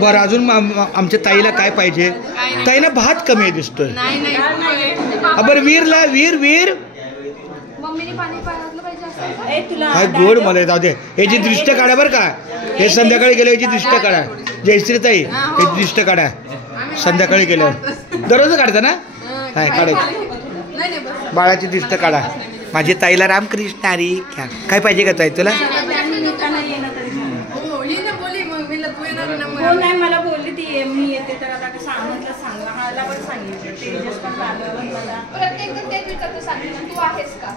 बरं अजून आमच्या ताईला काय पाहिजे? ताईला भात कमी दिसतोय. बरं वीरला वीर काय गोड मला जाऊ दे. याची दृष्ट काढा बरं का. हे संध्याकाळी गेलं याची दृष्ट काढा. जयश्री ताई हे दृष्ट काढा संध्याकाळी गेल्यावर. दररोज काढता ना? काय काढायचं बाळाची दृष्ट काढा. माझी ताईला रामकृष्ण हरी. काय पाहिजे का ताई तुला? मला बोलली ती मी येते तर आता म्हटलं सांगा मला पण सांगितलं तेजस पण प्रत्येक जण तेच विचारतो सांगितलं तू आहेस का?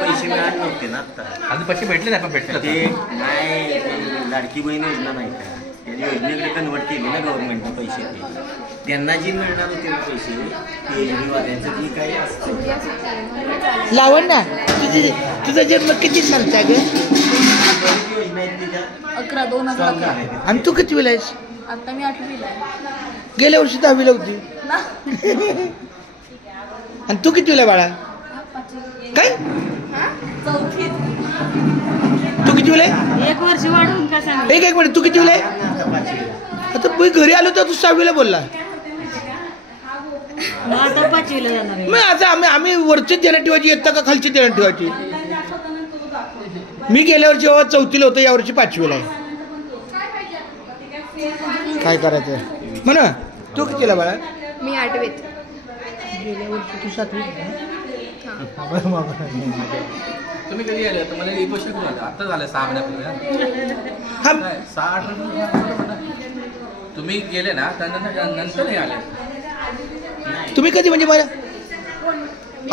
पैसे मिळत नव्हते ना आता. अजून पैसे भेटले नाही पण भेटले ते काय लाडकी बहीण योजना नाही का त्यांनी योजनेकडे कन्वर्ट केली ना गव्हर्नमेंटने पैसे. ते त्यांना जी मिळणार होते पैसे त्यांचं जी काही असतं. लावण्या तुझा जन्म किती सालचा ग? 11 आणि तू किती वेळा आहेस? आता मी 8वीला आहे. गेल्या वर्षी 10वीला होती. आणि तू किती वेळा बाळा? काय तू किती वेळा? 1 वर्ष वाढवून का सांग. एक मिनिट तू किती वेळा? आता मी घरी आलो तर तू 6वीला बोलला. आता 5वीला जाणार आहे. मग आता आम्ही वरची देणं ठेवायची येतं का खालची देणं ठेवायची? मी गेल्या वर्षी 4थीला होतं यावर्षी 5वीला आहे. काय करायचं म्हणा. तू कितीला बाळा? मी 8वीत. गेल्या वर्षी तू 7वीत. तुम्ही कधी आले? मला 1 वर्ष झालं आता झालं 6 महिन्यापूर्वी. 6-8 तुम्ही गेले ना नंतर हे आले. तुम्ही कधी म्हणजे मला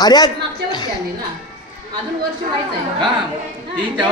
अरे मागच्या वर्षी आले ना अजून वर्ष व्हायचं आहे. हां ती तेव्हा